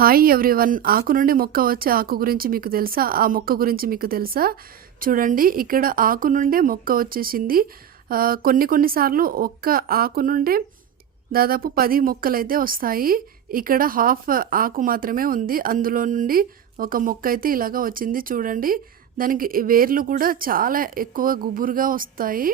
Hi everyone. ఆకు నుండి మొక్క వచ్చే ఆకు గురించి మీకు తెలుసా? ఆ మొక్క గురించి మీకు తెలుసా? చూడండి, ఇక్కడ ఆకు నుండే మొక్క వచ్చేసింది. కొన్నిసార్లు ఒక్క ఆకు నుండే దాదాపు 10 మొక్కలైతే వస్తాయి. ఇక్కడ హాఫ్ ఆకు మాత్రమే ఉంది, అందులో నుండి ఒక మొక్క అయితే ఇలాగా వచ్చింది. చూడండి, దానికి వేర్లు కూడా చాలా ఎక్కువ గుబురుగా వస్తాయి.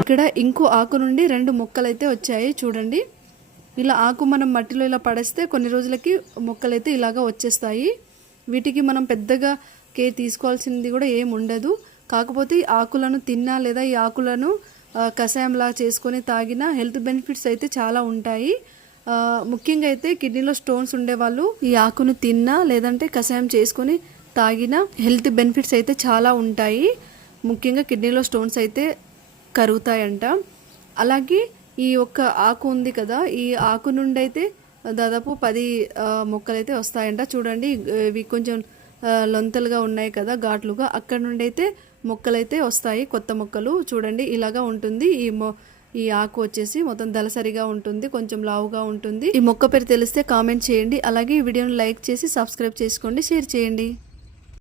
ఇక్కడ ఇంకో ఆకు నుండి 2 మొక్కలైతే వచ్చాయి. చూడండి, ఇలా ఆకు మనం మట్టిలో ఇలా పడేస్తే కొన్ని రోజులకి మొక్కలైతే ఇలాగా వచ్చేస్తాయి. వీటికి మనం పెద్దగా కేర్ తీసుకోవాల్సింది కూడా ఏం ఉండదు. కాకపోతే ఈ ఆకులను తిన్నా లేదా ఈ ఆకులను కషాయంలా చేసుకొని తాగినా హెల్త్ బెనిఫిట్స్ అయితే చాలా ఉంటాయి. ముఖ్యంగా అయితే కిడ్నీలో స్టోన్స్ ఉండేవాళ్ళు ఈ ఆకును తిన్నా లేదంటే కషాయం చేసుకొని తాగినా హెల్త్ బెనిఫిట్స్ అయితే చాలా ఉంటాయి. ముఖ్యంగా కిడ్నీలో స్టోన్స్ అయితే కరుగుతాయంట. అలాగే ఈ ఒక్క ఆకు ఉంది కదా, ఈ ఆకు నుండి అయితే దాదాపు 10 మొక్కలైతే వస్తాయంట. చూడండి, ఇవి కొంచెం లొంతలుగా ఉన్నాయి కదా, ఘాట్లుగా, అక్కడ నుండి అయితే మొక్కలైతే వస్తాయి, కొత్త మొక్కలు. చూడండి, ఇలాగా ఉంటుంది. ఈ ఆకు వచ్చేసి మొత్తం దళసరిగా ఉంటుంది, కొంచెం లావుగా ఉంటుంది. ఈ మొక్క పేరు తెలిస్తే కామెంట్ చేయండి. అలాగే ఈ వీడియోని లైక్ చేసి సబ్స్క్రైబ్ చేసుకోండి, షేర్ చేయండి.